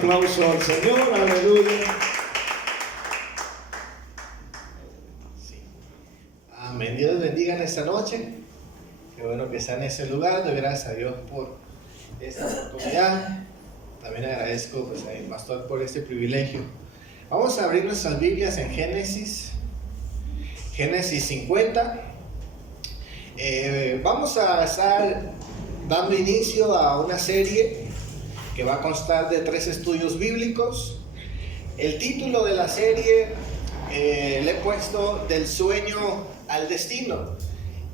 aplauso al Señor, aleluya. Sí. Amén. Dios les bendiga en esta noche. Qué bueno que está en ese lugar. Doy gracias a Dios por esta oportunidad. También agradezco pues, al pastor por este privilegio. Vamos a abrir nuestras Biblias en Génesis 50. Vamos a estar dando inicio a una serie que va a constar de 3 estudios bíblicos. El título de la serie le he puesto Del sueño al destino.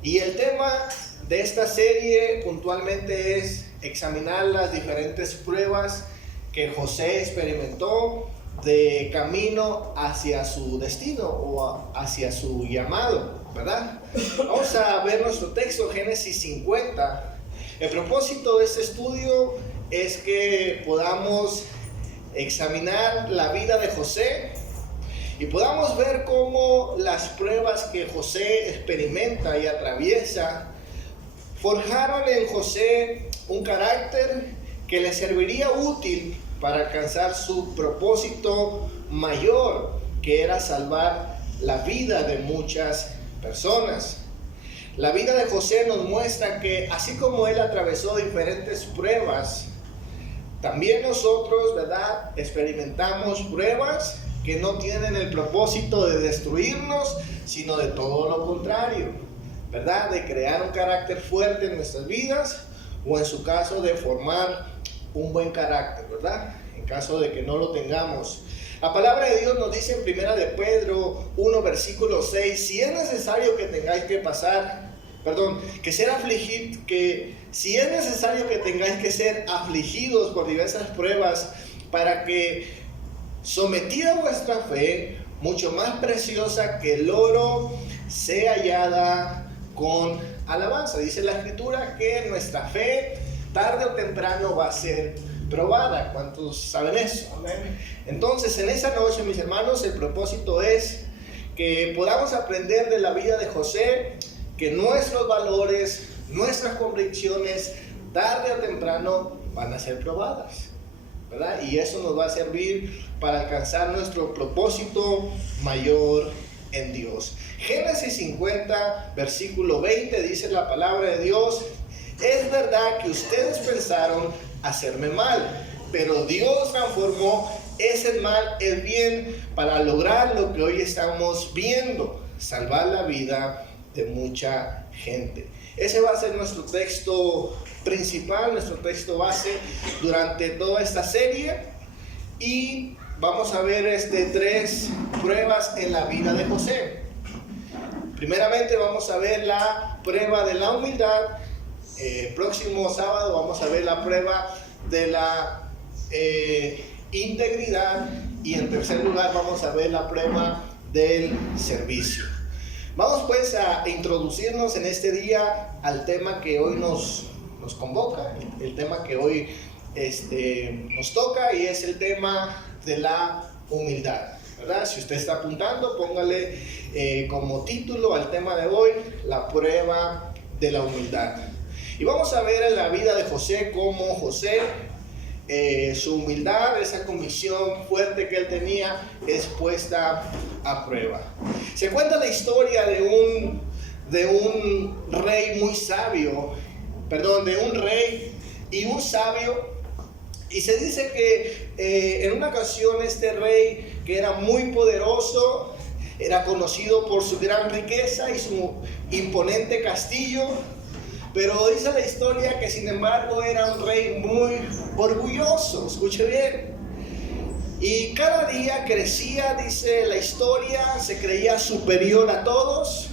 Y el tema de esta serie puntualmente es examinar las diferentes pruebas que José experimentó de camino hacia su destino o hacia su llamado, ¿verdad? Vamos a ver nuestro texto, Génesis 50. El propósito de este estudio es que podamos examinar la vida de José y podamos ver cómo las pruebas que José experimenta y atraviesa forjaron en José un carácter que le serviría útil para alcanzar su propósito mayor, que era salvar la vida de muchas personas. La vida de José nos muestra que así como él atravesó diferentes pruebas, también nosotros, ¿verdad?, experimentamos pruebas que no tienen el propósito de destruirnos, sino de todo lo contrario, ¿verdad?, de crear un carácter fuerte en nuestras vidas, o en su caso de formar un buen carácter, ¿verdad?, en caso de que no lo tengamos. La palabra de Dios nos dice en 1 de Pedro 1 versículo 6, si es necesario que tengáis que si es necesario que tengáis que ser afligidos por diversas pruebas, para que sometida vuestra fe, mucho más preciosa que el oro, sea hallada con alabanza. Dice la Escritura que nuestra fe tarde o temprano va a ser probada. ¿Cuántos saben eso? Amén. Entonces, en esa noche, mis hermanos, el propósito es que podamos aprender de la vida de José, que nuestros valores, nuestras convicciones, tarde o temprano van a ser probadas, ¿verdad? Y eso nos va a servir para alcanzar nuestro propósito mayor en Dios. Génesis 50, versículo 20, dice la palabra de Dios: es verdad que ustedes pensaron hacerme mal, pero Dios transformó ese mal en bien para lograr lo que hoy estamos viendo, salvar la vida de mucha gente. Ese va a ser nuestro texto principal, nuestro texto base durante toda esta serie, y vamos a ver 3 pruebas en la vida de José. Primeramente vamos a ver la prueba de la humildad. Próximo sábado vamos a ver la prueba de la integridad, y en tercer lugar vamos a ver la prueba del servicio. Vamos pues a introducirnos en este día al tema que hoy nos convoca, el tema que hoy nos toca, y es el tema de la humildad, ¿verdad? Si usted está apuntando, póngale como título al tema de hoy, la prueba de la humildad. Y vamos a ver en la vida de José cómo José, su humildad, esa convicción fuerte que él tenía, es puesta a prueba. Se cuenta la historia de un rey muy sabio, de un rey y un sabio, y se dice que en una ocasión este rey, que era muy poderoso, era conocido por su gran riqueza y su imponente castillo, pero dice la historia que sin embargo era un rey muy orgulloso. Escuche bien. Y cada día crecía, dice la historia, se creía superior a todos.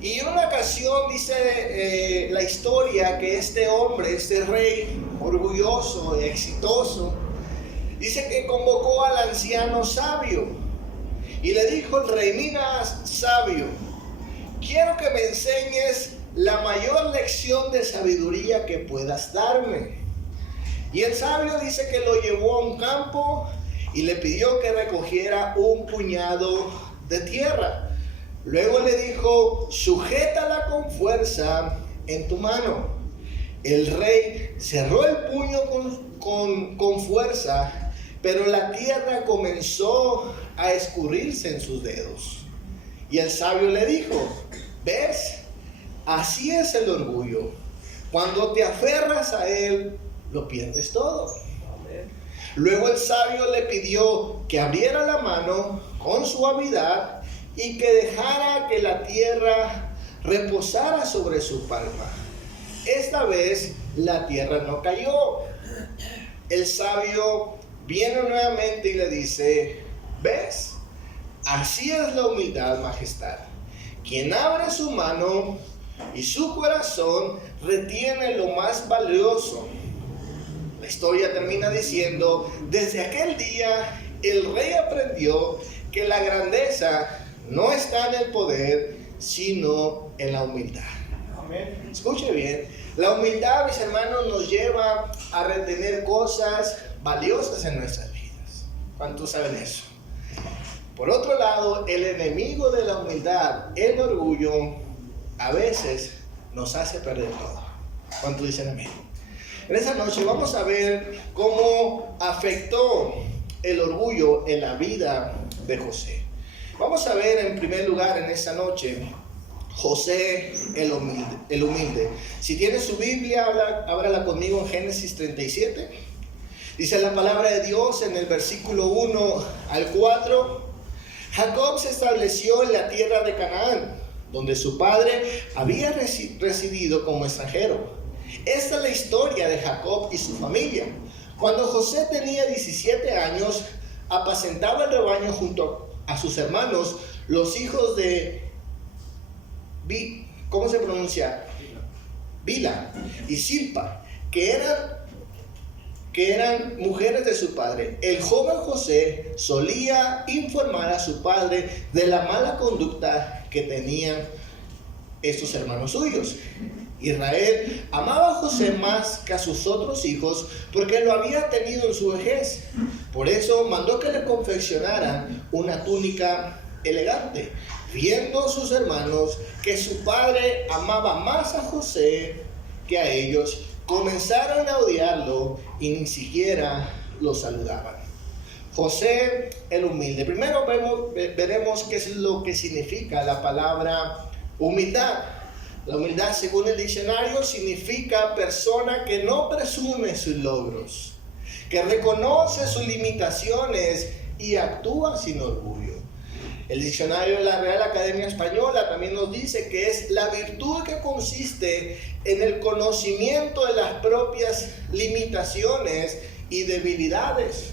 Y en una ocasión dice la historia que este hombre, este rey orgulloso y exitoso, dice que convocó al anciano sabio y le dijo el rey: mira, sabio, quiero que me enseñes la mayor lección de sabiduría que puedas darme. Y el sabio dice que lo llevó a un campo y le pidió que recogiera un puñado de tierra. Luego le dijo: sujétala con fuerza en tu mano. El rey cerró el puño con fuerza pero la tierra comenzó a escurrirse en sus dedos. Y el sabio le dijo: ¿ves? Así es el orgullo. Cuando te aferras a él, lo pierdes todo. Luego el sabio le pidió que abriera la mano con suavidad y que dejara que la tierra reposara sobre su palma. Esta vez la tierra no cayó. El sabio viene nuevamente y le dice: ¿ves? Así es la humildad, majestad. Quien abre su mano y su corazón retiene lo más valioso. La historia termina diciendo: desde aquel día el rey aprendió que la grandeza no está en el poder, sino en la humildad. Amén. Escuche bien, la humildad, mis hermanos, nos lleva a retener cosas valiosas en nuestras vidas. ¿Cuántos saben eso? Por otro lado, el enemigo de la humildad, el orgullo, a veces nos hace perder todo. ¿Cuántos dicen amén? En esta noche vamos a ver cómo afectó el orgullo en la vida de José. Vamos a ver en primer lugar en esta noche José el humilde. Si tiene su Biblia, ábrala conmigo en Génesis 37. Dice la palabra de Dios en el versículo 1 al 4. Jacob se estableció en la tierra de Canaán, donde su padre había residido como extranjero. Esta es la historia de Jacob y su familia. Cuando José tenía 17 años, apacentaba el rebaño junto a sus hermanos, los hijos de ¿cómo se pronuncia? Bilha y Silpa, que eran mujeres de su padre. El joven José solía informar a su padre de la mala conducta que tenían estos hermanos suyos. Israel amaba a José más que a sus otros hijos porque lo había tenido en su vejez. Por eso mandó que le confeccionaran una túnica elegante, viendo sus hermanos que su padre amaba más a José que a ellos. Comenzaron a odiarlo y ni siquiera lo saludaban. José el humilde. Primero veremos qué es lo que significa la palabra humildad. La humildad, según el diccionario, significa persona que no presume sus logros, que reconoce sus limitaciones y actúa sin orgullo. El diccionario de la Real Academia Española también nos dice que es la virtud que consiste en el conocimiento de las propias limitaciones y debilidades.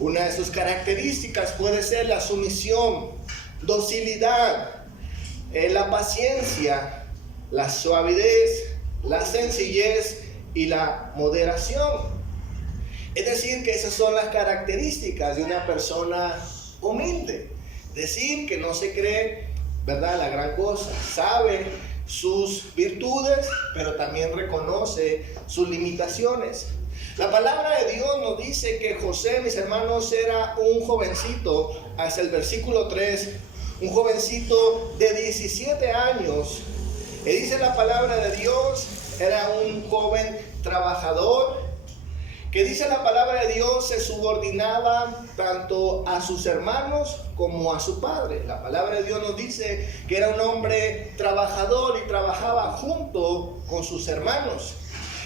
Una de sus características puede ser la sumisión, docilidad, la paciencia, la suavidad, la sencillez y la moderación. Es decir, que esas son las características de una persona humilde. Decir que no se cree, ¿verdad?, la gran cosa. Sabe sus virtudes, pero también reconoce sus limitaciones. La palabra de Dios nos dice que José, mis hermanos, era un jovencito, hasta el versículo 3, un jovencito de 17 años. Y dice la palabra de Dios, era un joven trabajador, que dice la palabra de Dios, se subordinaba tanto a sus hermanos como a su padre. La palabra de Dios nos dice que era un hombre trabajador y trabajaba junto con sus hermanos.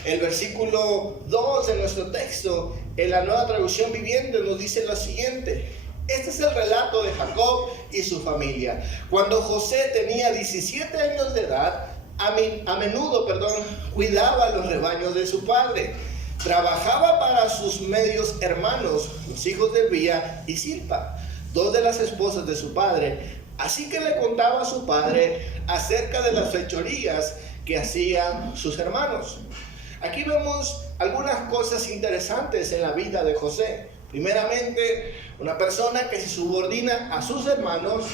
El versículo 2 de nuestro texto, en la Nueva Traducción Viviente, nos dice lo siguiente. Este es el relato de Jacob y su familia. Cuando José tenía 17 años de edad, a menudo cuidaba los rebaños de su padre. Trabajaba para sus medios hermanos, los hijos de Bilha y Silpa, dos de las esposas de su padre. Así que le contaba a su padre acerca de las fechorías que hacían sus hermanos. Aquí vemos algunas cosas interesantes en la vida de José. Primeramente, una persona que se subordina a sus hermanos,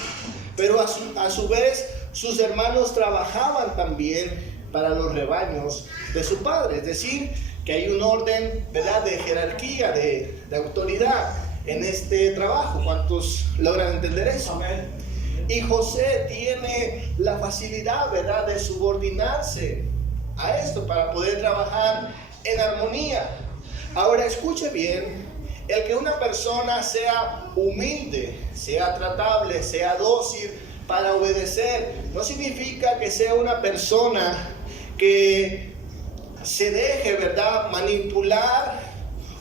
pero a su vez sus hermanos trabajaban también para los rebaños de su padre. Es decir, que hay un orden, ¿verdad?, de jerarquía, de autoridad en este trabajo. ¿Cuántos logran entender eso? Amén. Y José tiene la facilidad, ¿verdad?, de subordinarse a esto para poder trabajar en armonía. Ahora escuche bien, El que una persona sea humilde, sea tratable, sea dócil para obedecer, no significa que sea una persona que se deje, ¿verdad?, manipular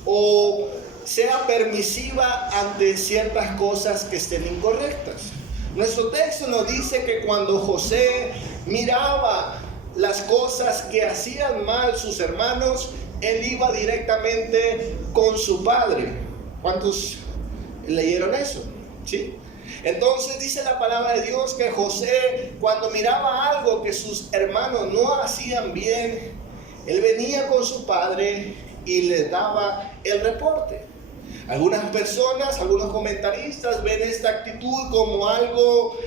o sea permisiva ante ciertas cosas que estén incorrectas. Nuestro texto nos dice que cuando José miraba las cosas que hacían mal sus hermanos, él iba directamente con su padre. ¿Cuántos leyeron eso? ¿Sí? Entonces dice la palabra de Dios que José, cuando miraba algo que sus hermanos no hacían bien, él venía con su padre y les daba el reporte. Algunas personas, algunos comentaristas ven esta actitud como algo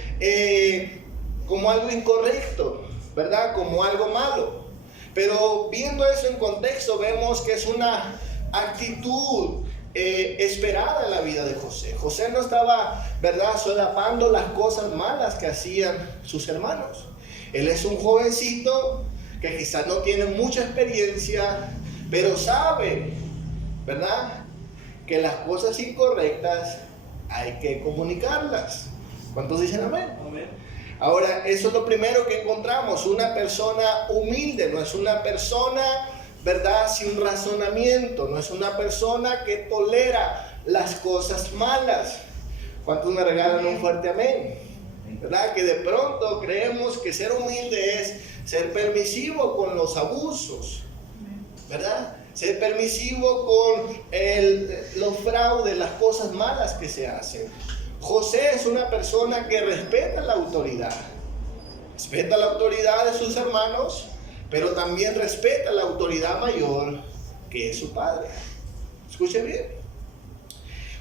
incorrecto, ¿verdad? Como algo malo. Pero viendo eso en contexto, vemos que es una actitud esperada en la vida de José. José no estaba, ¿verdad?, solapando las cosas malas que hacían sus hermanos. Él es un jovencito que quizás no tiene mucha experiencia, pero sabe, ¿verdad?, que las cosas incorrectas hay que comunicarlas. ¿Cuántos dicen amén? Amén. Ahora, eso es lo primero que encontramos. Una persona humilde, no es una persona, ¿verdad?, sin razonamiento, no es una persona que tolera las cosas malas. ¿Cuántos me regalan un fuerte amén? ¿Verdad? Que de pronto creemos que ser humilde es ser permisivo con los abusos, ¿verdad? Ser permisivo con los fraudes, las cosas malas que se hacen. José es una persona que respeta la autoridad de sus hermanos, pero también respeta la autoridad mayor que es su padre. Escuche bien.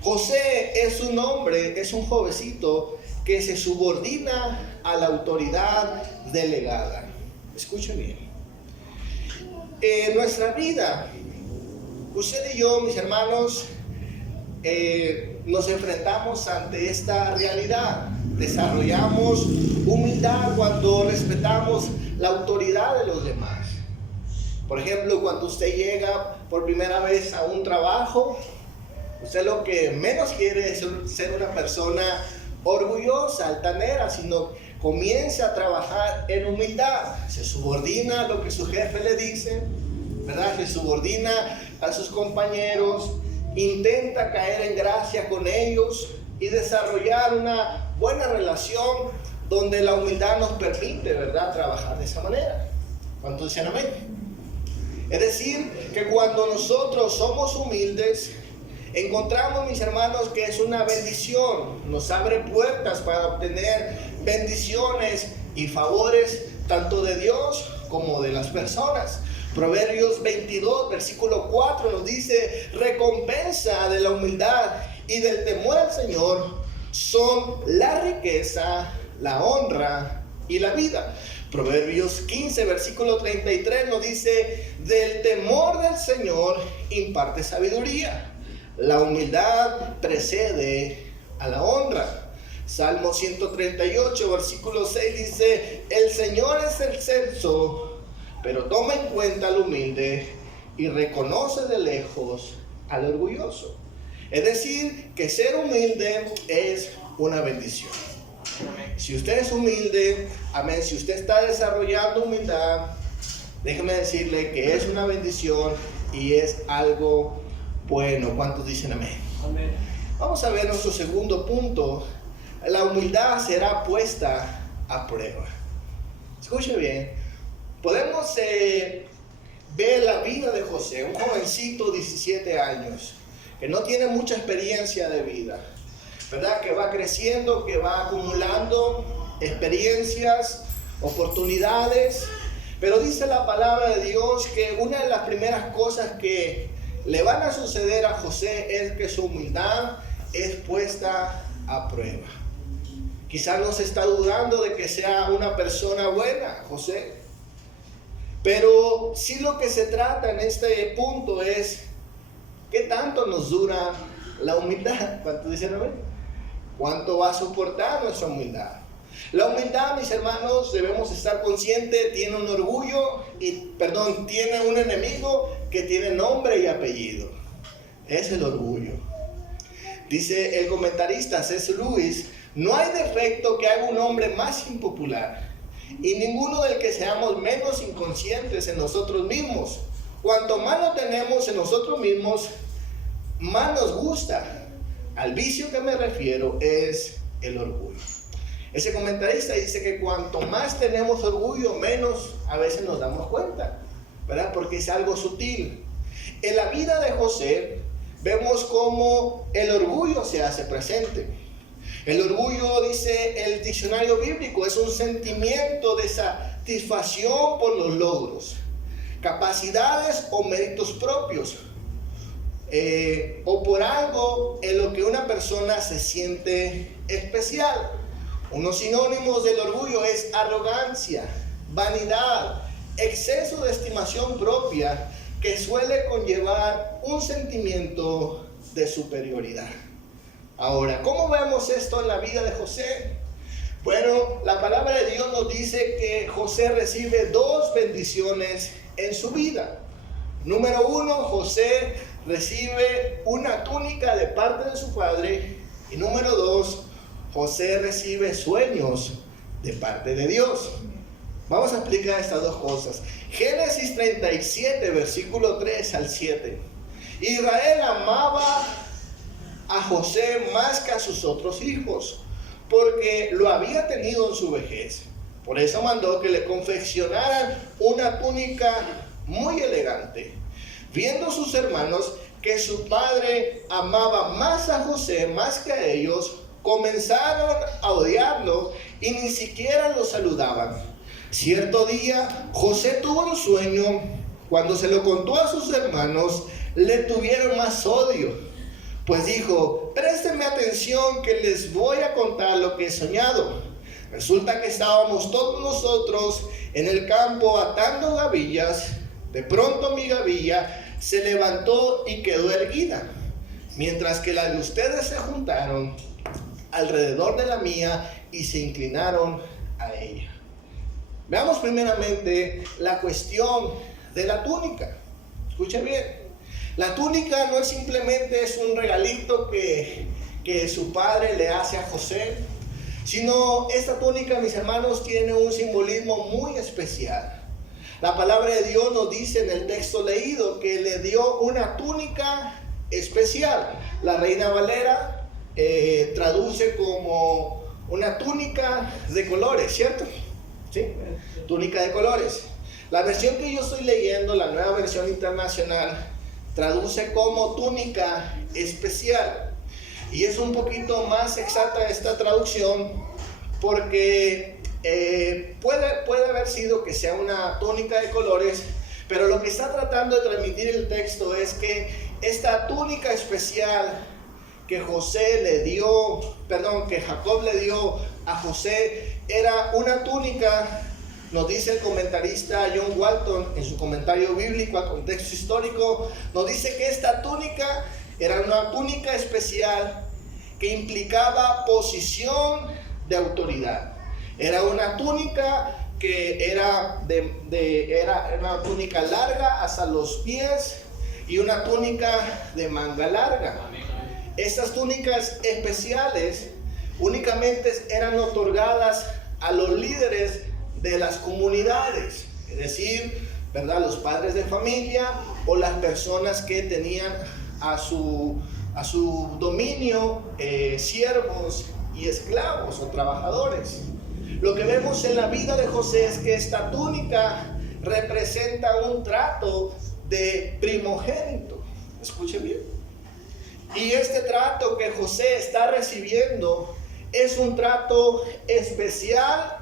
José es un hombre, es un jovencito que se subordina a la autoridad delegada. Escuche bien. En nuestra vida, usted y yo, mis hermanos, nos enfrentamos ante esta realidad. Desarrollamos humildad cuando respetamos la autoridad de los demás. Por ejemplo, cuando usted llega por primera vez a un trabajo, usted lo que menos quiere es ser una persona orgullosa, altanera, sino comienza a trabajar en humildad. Se subordina a lo que su jefe le dice, ¿verdad? Se subordina a sus compañeros, intenta caer en gracia con ellos y desarrollar una buena relación donde la humildad nos permite, ¿verdad?, trabajar de esa manera. ¿Cuántos dicen amén? Es decir, que cuando nosotros somos humildes, encontramos, mis hermanos, que es una bendición. Nos abre puertas para obtener bendiciones y favores tanto de Dios como de las personas. Proverbios 22, versículo 4 nos dice: recompensa de la humildad y del temor al Señor son la riqueza, la honra y la vida. Proverbios 15, versículo 33 nos dice: del temor del Señor imparte sabiduría. La humildad precede a la honra. Salmo 138, versículo 6 dice: el Señor es el censo, pero toma en cuenta al humilde y reconoce de lejos al orgulloso. Es decir, que ser humilde es una bendición. Si usted es humilde, amén, si usted está desarrollando humildad, déjeme decirle que es una bendición y es algo bueno. ¿Cuántos dicen amén? Amén. Vamos a ver nuestro segundo punto. La humildad será puesta a prueba. Escuche bien. Podemos ver la vida de José, un jovencito de 17 años, que no tiene mucha experiencia de vida, ¿verdad? Que va creciendo, que va acumulando experiencias, oportunidades. Pero dice la palabra de Dios que una de las primeras cosas que le van a suceder a José es que su humildad es puesta a prueba. Quizás no se está dudando de que sea una persona buena, José. Pero sí lo que se trata en este punto es ¿qué tanto nos dura la humildad? ¿Cuánto dicen amén? ¿Cuánto va a soportar nuestra humildad? La humildad, mis hermanos, debemos estar conscientes, tiene un tiene un enemigo que tiene nombre y apellido. Es el orgullo. Dice el comentarista C.S. Lewis: no hay defecto que haga un hombre más impopular, y ninguno del que seamos menos inconscientes en nosotros mismos. Cuanto más lo tenemos en nosotros mismos, más nos gusta. Al vicio que me refiero es el orgullo. Ese comentarista dice que cuanto más tenemos orgullo, menos a veces nos damos cuenta, ¿verdad? Porque es algo sutil. En la vida de José vemos cómo el orgullo se hace presente. El orgullo, dice el diccionario bíblico, es un sentimiento de satisfacción por los logros, capacidades o méritos propios, o por algo en lo que una persona se siente especial. Unos sinónimos del orgullo es arrogancia, vanidad, exceso de estimación propia, que suele conllevar un sentimiento de superioridad. Ahora, ¿cómo vemos esto en la vida de José? Bueno, la palabra de Dios nos dice que José recibe dos bendiciones en su vida. Número uno, José recibe una túnica de parte de su padre. Y número dos, José recibe sueños de parte de Dios. Vamos a explicar estas dos cosas. Génesis 37, versículo 3 al 7. Israel amaba a José más que a sus otros hijos, porque lo había tenido en su vejez. Por eso mandó que le confeccionaran una túnica muy elegante. Viendo sus hermanos que su padre amaba más a José más que a ellos, comenzaron a odiarlo y ni siquiera lo saludaban. Cierto día, José tuvo un sueño. Cuando se lo contó a sus hermanos, le tuvieron más odio. Pues dijo: préstenme atención que les voy a contar lo que he soñado. Resulta que estábamos todos nosotros en el campo atando gavillas. De pronto mi gavilla se levantó y quedó erguida, mientras que las de ustedes se juntaron alrededor de la mía y se inclinaron a ella. Veamos primeramente la cuestión de la túnica. Escuchen bien. La túnica no es simplemente un regalito que su padre le hace a José, sino esta túnica, mis hermanos, tiene un simbolismo muy especial. La palabra de Dios nos dice en el texto leído que le dio una túnica especial. La Reina Valera traduce como una túnica de colores, ¿cierto? ¿Sí? Túnica de colores. La versión que yo estoy leyendo, la Nueva Versión Internacional, traduce como túnica especial. Y es un poquito más exacta esta traducción, porque puede haber sido que sea una túnica de colores, pero lo que está tratando de transmitir el texto es que esta túnica especial que Jacob le dio a José, era una túnica, nos dice el comentarista John Walton en su comentario bíblico al contexto histórico, nos dice que esta túnica era una túnica especial que implicaba posición de autoridad. Era una túnica que era una túnica larga hasta los pies y una túnica de manga larga. Estas túnicas especiales únicamente eran otorgadas a los líderes de las comunidades, es decir, ¿verdad?, los padres de familia o las personas que tenían a su dominio siervos y esclavos o trabajadores. Lo que vemos en la vida de José es que esta túnica representa un trato de primogénito. Escuchen bien. Y este trato que José está recibiendo es un trato especial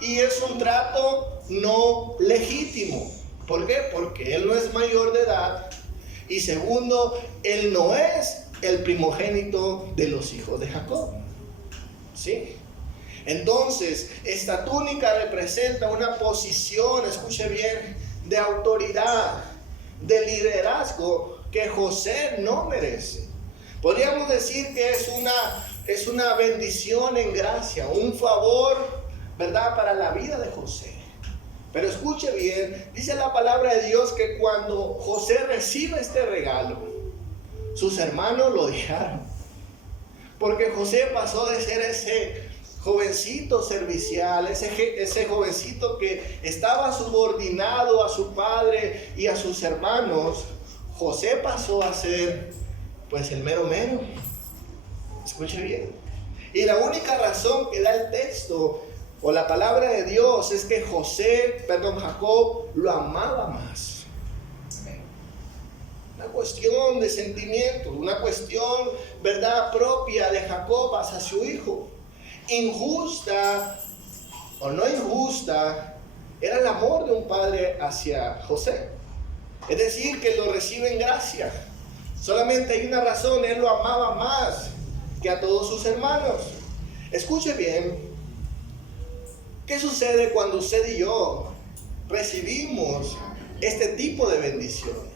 y es un trato no legítimo. ¿Por qué? Porque él no es mayor de edad y segundo, él no es el primogénito de los hijos de Jacob. ¿Sí? Entonces, esta túnica representa una posición, escuche bien, de autoridad, de liderazgo que José no merece. Podríamos decir que es una bendición en gracia, un favor, ¿verdad?, para la vida de José. Pero escuche bien, dice la palabra de Dios que cuando José recibe este regalo, sus hermanos lo dejaron. Porque José pasó de ser ese jovencito servicial, ese jovencito que estaba subordinado a su padre y a sus hermanos. José pasó a ser pues el mero mero. Escuche bien. Y la única razón que da el texto o la palabra de Dios es que Jacob lo amaba más. Una cuestión de sentimiento, una cuestión, verdad, propia de Jacob hacia su hijo. Injusta o no injusta, era el amor de un padre hacia José. Es decir, que lo recibe en gracia. Solamente hay una razón: él lo amaba más que a todos sus hermanos. Escuche bien, ¿qué sucede cuando usted y yo recibimos este tipo de bendiciones?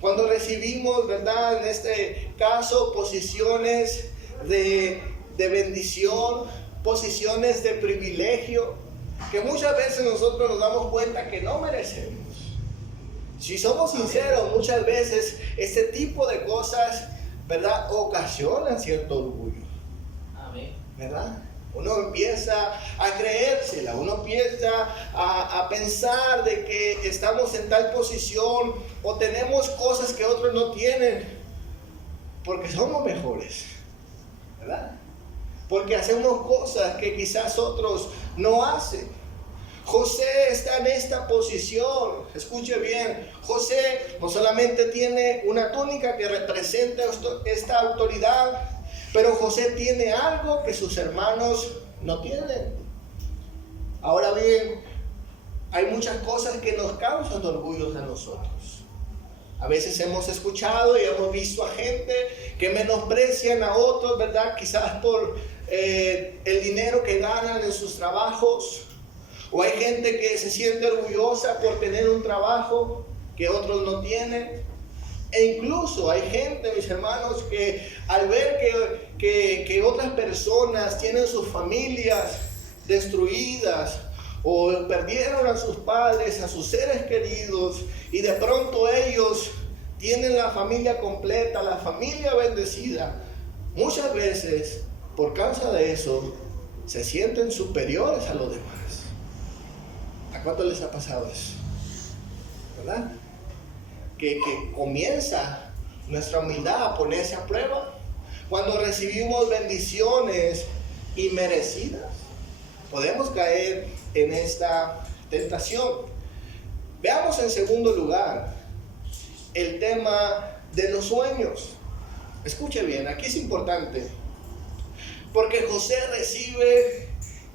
Cuando recibimos, ¿verdad?, en este caso, posiciones de bendición, posiciones de privilegio, que muchas veces nosotros nos damos cuenta que no merecemos. Si somos sinceros, muchas veces este tipo de cosas, ¿verdad?, ocasionan cierto orgullo. Amén. ¿Verdad? Uno empieza a creérsela, uno empieza a pensar de que estamos en tal posición o tenemos cosas que otros no tienen porque somos mejores, ¿verdad? Porque hacemos cosas que quizás otros no hacen. José está en esta posición. Escuche bien, José no solamente tiene una túnica que representa esta autoridad, pero José tiene algo que sus hermanos no tienen. Ahora bien, hay muchas cosas que nos causan orgullo a nosotros. A veces hemos escuchado y hemos visto a gente que menosprecian a otros, ¿verdad? Quizás por el dinero que ganan en sus trabajos. O hay gente que se siente orgullosa por tener un trabajo que otros no tienen. E incluso hay gente, mis hermanos, que al ver que otras personas tienen sus familias destruidas o perdieron a sus padres, a sus seres queridos, y de pronto ellos tienen la familia completa, la familia bendecida, muchas veces por causa de eso se sienten superiores a los demás. ¿A cuánto les ha pasado eso? ¿Verdad? Que comienza nuestra humildad a ponerse a prueba cuando recibimos bendiciones inmerecidas. Podemos caer en esta tentación. Veamos en segundo lugar el tema de los sueños. Escuche bien, aquí es importante, porque José recibe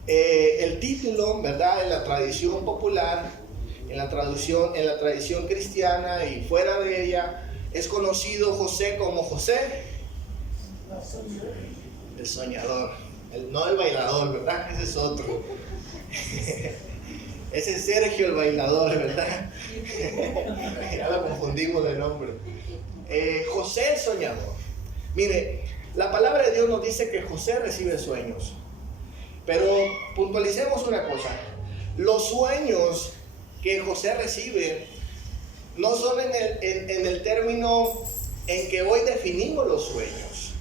el título, ¿verdad?, en la tradición popular, en la tradición cristiana y fuera de ella, es conocido José como José el soñador, no el bailador, ¿verdad? Ese es otro. Ese es Sergio el bailador, ¿verdad? Ya lo confundimos de nombre. José el soñador. Mire, la palabra de Dios nos dice que José recibe sueños. Pero puntualicemos una cosa: los sueños que José recibe no son en el término en que hoy definimos los sueños.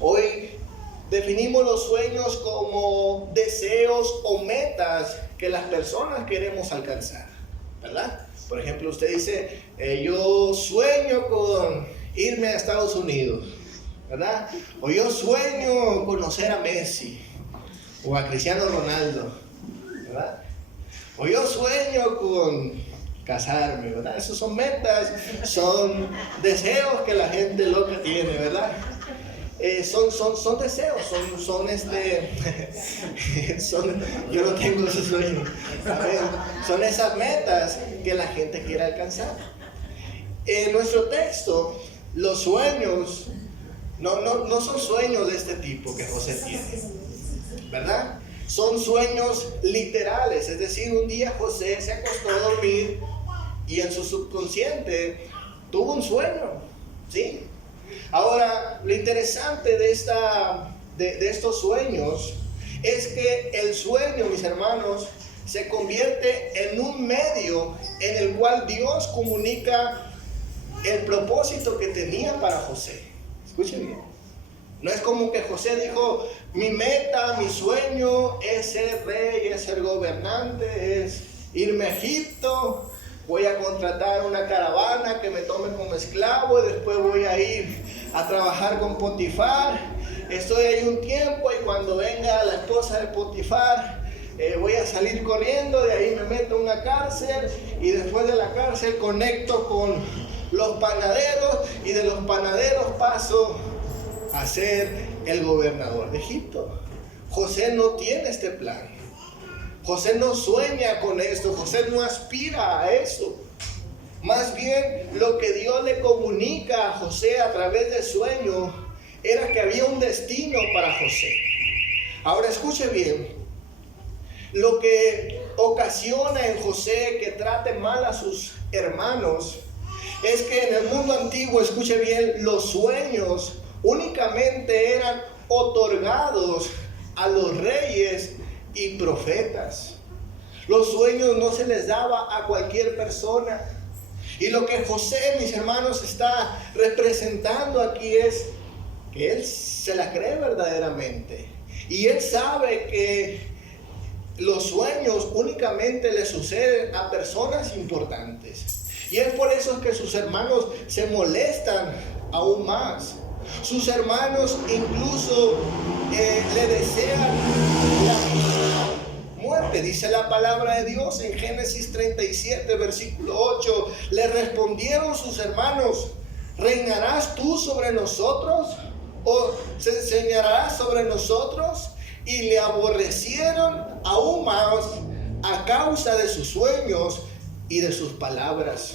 Hoy definimos los sueños como deseos o metas que las personas queremos alcanzar, ¿verdad? Por ejemplo, usted dice, yo sueño con irme a Estados Unidos, ¿verdad? O yo sueño conocer a Messi o a Cristiano Ronaldo, ¿verdad? O yo sueño con casarme, ¿verdad? Esos son metas, son deseos que la gente loca tiene, ¿verdad? Son deseos, yo no tengo esos sueños, son esas metas que la gente quiere alcanzar. En nuestro texto, los sueños no son sueños de este tipo que José tiene, ¿verdad? Son sueños literales, es decir, un día José se acostó a dormir y en su subconsciente tuvo un sueño, ¿sí? Ahora, lo interesante de estos sueños es que el sueño, mis hermanos, se convierte en un medio en el cual Dios comunica el propósito que tenía para José. Escuchen bien. No es como que José dijo, mi meta, mi sueño es ser rey, es ser gobernante, es irme a Egipto, voy a contratar una caravana que me tome como esclavo y después voy a ir a trabajar con Potifar. Estoy ahí un tiempo y cuando venga la esposa de Potifar, voy a salir corriendo, de ahí me meto en una cárcel y después de la cárcel conecto con los panaderos y de los panaderos paso a ser el gobernador de Egipto. José no tiene este plan. José no sueña con esto. José no aspira a eso. Más bien lo que Dios le comunica a José a través del sueño era que había un destino para José. Ahora escuche bien. Lo que ocasiona en José que trate mal a sus hermanos es que en el mundo antiguo, escuche bien, los sueños únicamente eran otorgados a los reyes y profetas. Los sueños no se les daba a cualquier persona. Y lo que José, mis hermanos, está representando aquí es que él se la cree verdaderamente. Y él sabe que los sueños únicamente le suceden a personas importantes. Y es por eso que sus hermanos se molestan aún más. Sus hermanos incluso le desean la muerte. Dice la palabra de Dios en Génesis 37, versículo 8. Le respondieron sus hermanos, ¿reinarás tú sobre nosotros? ¿O se enseñarás sobre nosotros? Y le aborrecieron aún más a causa de sus sueños y de sus palabras.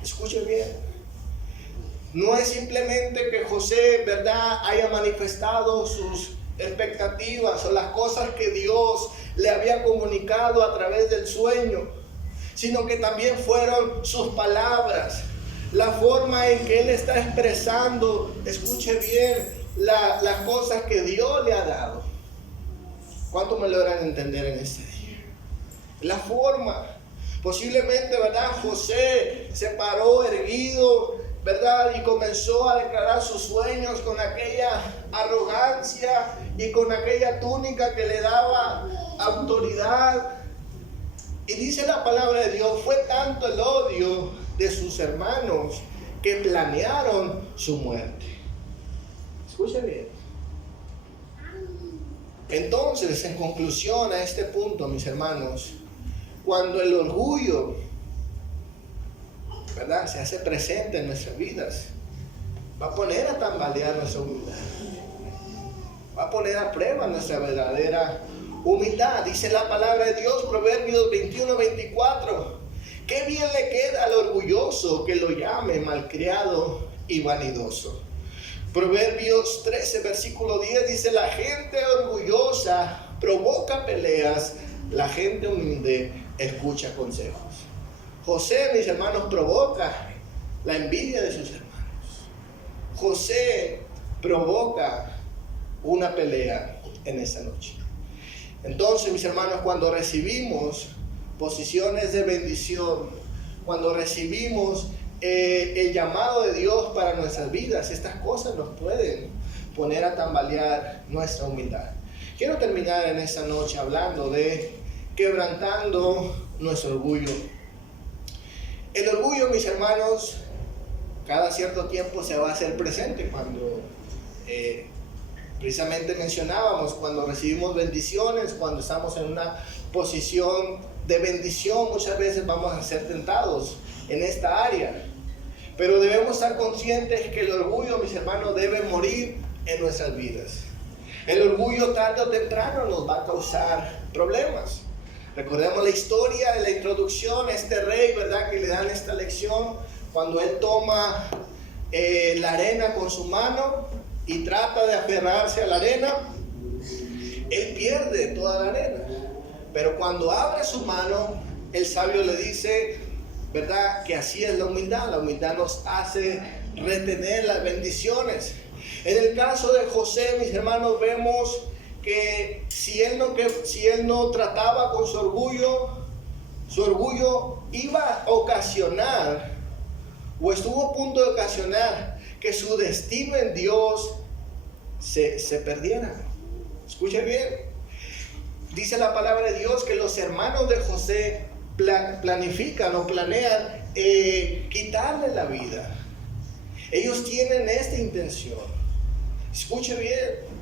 Escuchen bien. No es simplemente que José, ¿verdad?, haya manifestado sus expectativas o las cosas que Dios le había comunicado a través del sueño, sino que también fueron sus palabras, la forma en que él está expresando, escuche bien, las cosas que Dios le ha dado. ¿Cuánto me logran entender en este día? La forma. Posiblemente, ¿verdad?, José se paró erguido, ¿verdad?, y comenzó a declarar sus sueños con aquella arrogancia y con aquella túnica que le daba autoridad. Y dice la palabra de Dios, fue tanto el odio de sus hermanos que planearon su muerte. Escuchen bien. Entonces, en conclusión a este punto, mis hermanos, cuando el orgullo, ¿verdad?, se hace presente en nuestras vidas, va a poner a tambalear nuestra humildad, va a poner a prueba nuestra verdadera humildad. Dice la palabra de Dios, Proverbios 21:24, qué bien le queda al orgulloso que lo llame malcriado y vanidoso. Proverbios 13, versículo 10 dice, la gente orgullosa provoca peleas, la gente humilde escucha consejos. José, mis hermanos, provoca la envidia de sus hermanos. José provoca una pelea en esa noche. Entonces, mis hermanos, cuando recibimos posiciones de bendición, cuando recibimos el llamado de Dios para nuestras vidas, estas cosas nos pueden poner a tambalear nuestra humildad. Quiero terminar en esta noche hablando de quebrantando nuestro orgullo. El orgullo, mis hermanos, cada cierto tiempo se va a hacer presente cuando precisamente mencionábamos, cuando recibimos bendiciones, cuando estamos en una posición de bendición, muchas veces vamos a ser tentados en esta área. Pero debemos estar conscientes que el orgullo, mis hermanos, debe morir en nuestras vidas. El orgullo tarde o temprano nos va a causar problemas. Recordemos la historia de la introducción, este rey, ¿verdad?, que le dan esta lección, cuando él toma la arena con su mano y trata de aferrarse a la arena, él pierde toda la arena. Pero cuando abre su mano, el sabio le dice, ¿verdad?, que así es la humildad nos hace retener las bendiciones. En el caso de José, mis hermanos, vemos que si él no trataba con su orgullo iba a ocasionar, o estuvo a punto de ocasionar, que su destino en Dios se perdieran. Escuche bien. Dice la palabra de Dios que los hermanos de José planifican o planean quitarle la vida. Ellos tienen esta intención. Escuche bien.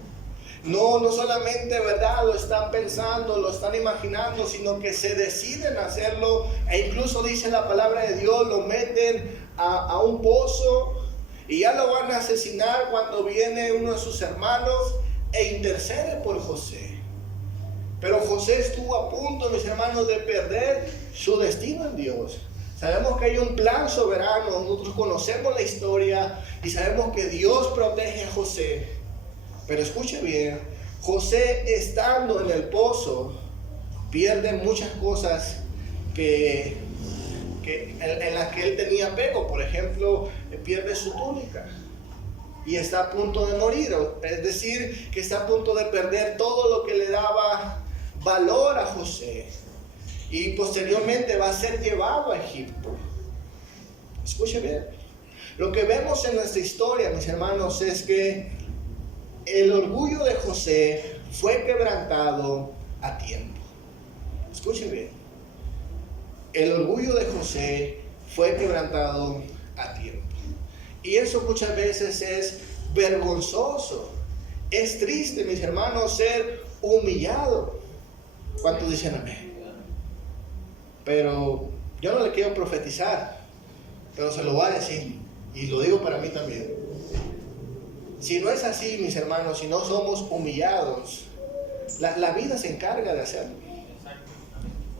No solamente, ¿verdad?, lo están pensando, lo están imaginando, sino que se deciden hacerlo. E incluso dice la palabra de Dios, lo meten a un pozo y ya lo van a asesinar cuando viene uno de sus hermanos e intercede por José. Pero José estuvo a punto, mis hermanos, de perder su destino en Dios. Sabemos que hay un plan soberano, nosotros conocemos la historia y sabemos que Dios protege a José. Pero escuche bien, José estando en el pozo pierde muchas cosas en las que él tenía apego. Por ejemplo, pierde su túnica y está a punto de morir. Es decir, que está a punto de perder todo lo que le daba valor a José. Y posteriormente va a ser llevado a Egipto. Escuche bien. Lo que vemos en nuestra historia, mis hermanos, es que el orgullo de José fue quebrantado a tiempo. Escuche bien. El orgullo de José fue quebrantado a tiempo. Y eso muchas veces es vergonzoso. Es triste, mis hermanos, ser humillado. ¿Cuántos dicen amén? Pero yo no le quiero profetizar, pero se lo voy a decir. Y lo digo para mí también. Si no es así, mis hermanos, si no somos humillados, la vida se encarga de hacerlo.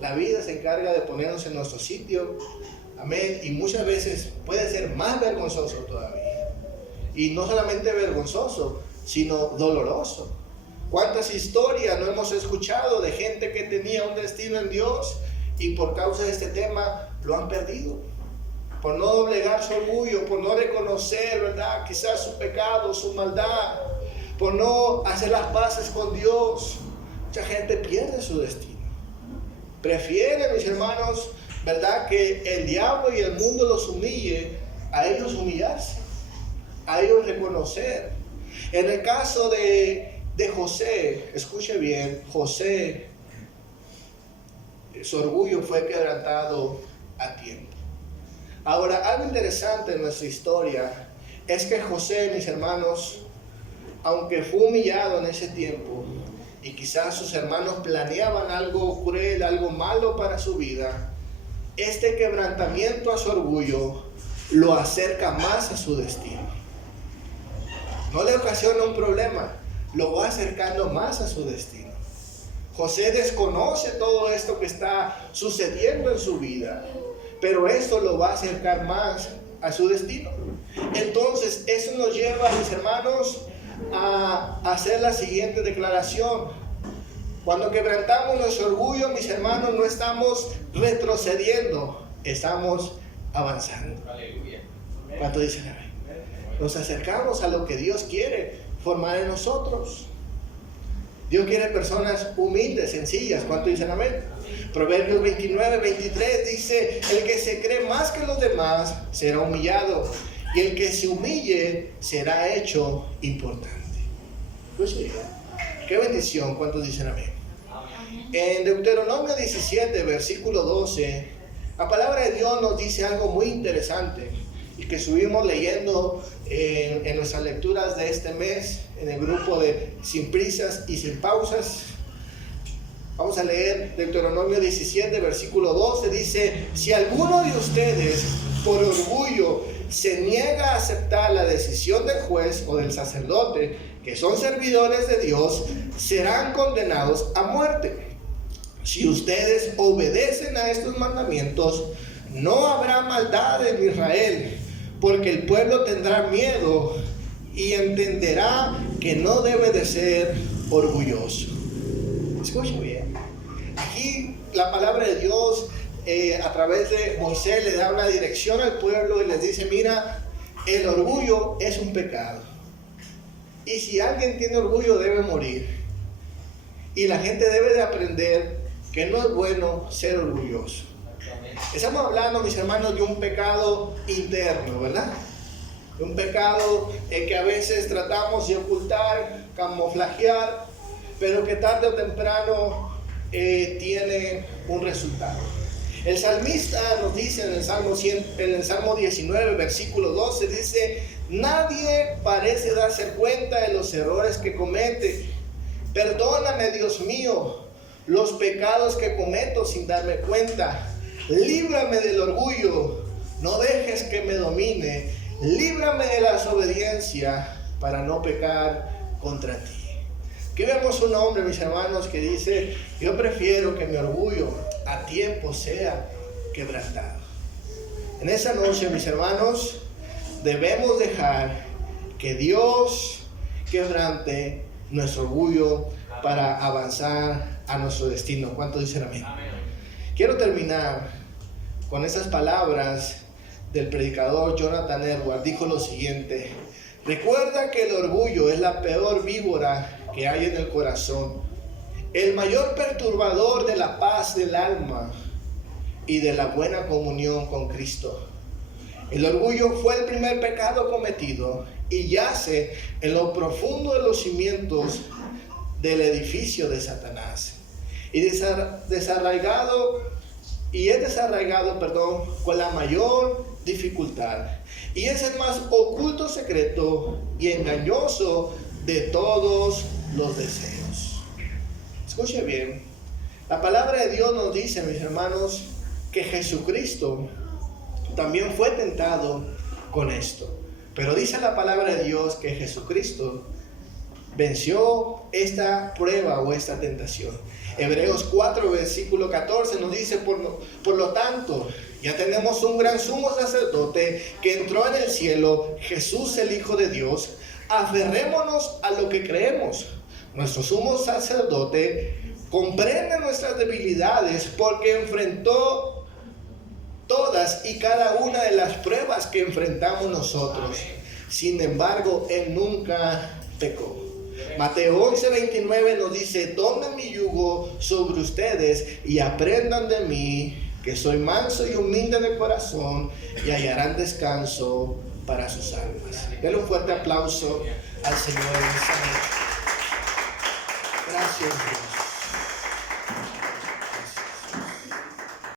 La vida se encarga de ponernos en nuestro sitio. Amén. Y muchas veces puede ser más vergonzoso todavía. Y no solamente vergonzoso, sino doloroso. ¿Cuántas historias no hemos escuchado de gente que tenía un destino en Dios y por causa de este tema lo han perdido? Por no doblegar su orgullo, por no reconocer, ¿verdad?, quizás su pecado, su maldad, por no hacer las paces con Dios. Mucha gente pierde su destino. Prefiere, mis hermanos, ¿verdad?, que el diablo y el mundo los humille, a ellos humillarse, a ellos reconocer. En el caso de José, escuche bien, José, su orgullo fue quebrantado a tiempo. Ahora, algo interesante en nuestra historia es que José, mis hermanos, aunque fue humillado en ese tiempo y quizás sus hermanos planeaban algo cruel, algo malo para su vida, este quebrantamiento a su orgullo lo acerca más a su destino. No le ocasiona un problema, lo va acercando más a su destino. José desconoce todo esto que está sucediendo en su vida, pero esto lo va a acercar más a su destino. Entonces, eso nos lleva, mis hermanos, a hacer la siguiente declaración. Cuando quebrantamos nuestro orgullo, mis hermanos, no estamos retrocediendo, estamos avanzando. Aleluya. ¿Cuánto dicen amén? Nos acercamos a lo que Dios quiere formar en nosotros. Dios quiere personas humildes, sencillas. ¿Cuánto dicen amén? Proverbios 29:23 dice: el que se cree más que los demás será humillado, y el que se humille será hecho importante. Pues sí, qué bendición. ¿Cuántos dicen amén? En Deuteronomio 17, versículo 12, la palabra de Dios nos dice algo muy interesante y que estuvimos leyendo en nuestras lecturas de este mes en el grupo de Sin Prisas y Sin Pausas. Vamos a leer Deuteronomio 17, versículo 12. Dice: si alguno de ustedes por orgullo se niega a aceptar la decisión del juez o del sacerdote, que son servidores de Dios, serán condenados a muerte. Si ustedes obedecen a estos mandamientos, no habrá maldad en Israel, porque el pueblo tendrá miedo y entenderá que no debe de ser orgulloso. Escuchen bien. Aquí la palabra de Dios a través de Moisés le da una dirección al pueblo y les dice: mira, el orgullo es un pecado. Y si alguien tiene orgullo debe morir. Y la gente debe de aprender que no es bueno ser orgulloso. Estamos hablando, mis hermanos, de un pecado interno, ¿verdad? Un pecado que a veces tratamos de ocultar, camuflajear, pero que tarde o temprano tiene un resultado. El salmista nos dice en el Salmo 19, versículo 12, dice: nadie parece darse cuenta de los errores que comete. Perdóname, Dios mío, los pecados que cometo sin darme cuenta. Líbrame del orgullo, no dejes que me domine. Líbrame de la desobediencia para no pecar contra ti. Aquí vemos un hombre, mis hermanos, que dice: yo prefiero que mi orgullo a tiempo sea quebrantado. En esa noche, mis hermanos, debemos dejar que Dios quebrante nuestro orgullo para avanzar a nuestro destino. ¿Cuántos dicen amén? Quiero terminar con esas palabras del predicador Jonathan Edwards. Dijo lo siguiente: recuerda que el orgullo es la peor víbora que hay en el corazón, el mayor perturbador de la paz del alma y de la buena comunión con Cristo. El orgullo fue el primer pecado cometido y yace en lo profundo de los cimientos del edificio de Satanás. Y es desarraigado con la mayor dificultad. Y es el más oculto secreto y engañoso de todos los deseos. Escuche bien, la palabra de Dios nos dice, mis hermanos, que Jesucristo también fue tentado con esto. Pero dice la palabra de Dios que Jesucristo venció esta prueba o esta tentación. Hebreos 4, versículo 14 nos dice: por lo tanto, ya tenemos un gran sumo sacerdote que entró en el cielo, Jesús el Hijo de Dios. Aferrémonos a lo que creemos. Nuestro sumo sacerdote comprende nuestras debilidades porque enfrentó todas y cada una de las pruebas que enfrentamos nosotros. Sin embargo, Él nunca pecó. Mateo 11:29 nos dice: tomen mi yugo sobre ustedes y aprendan de mí, que soy manso y humilde de corazón, y hallarán descanso para sus almas. Denle un fuerte aplauso al Señor en esta noche. Gracias, Dios.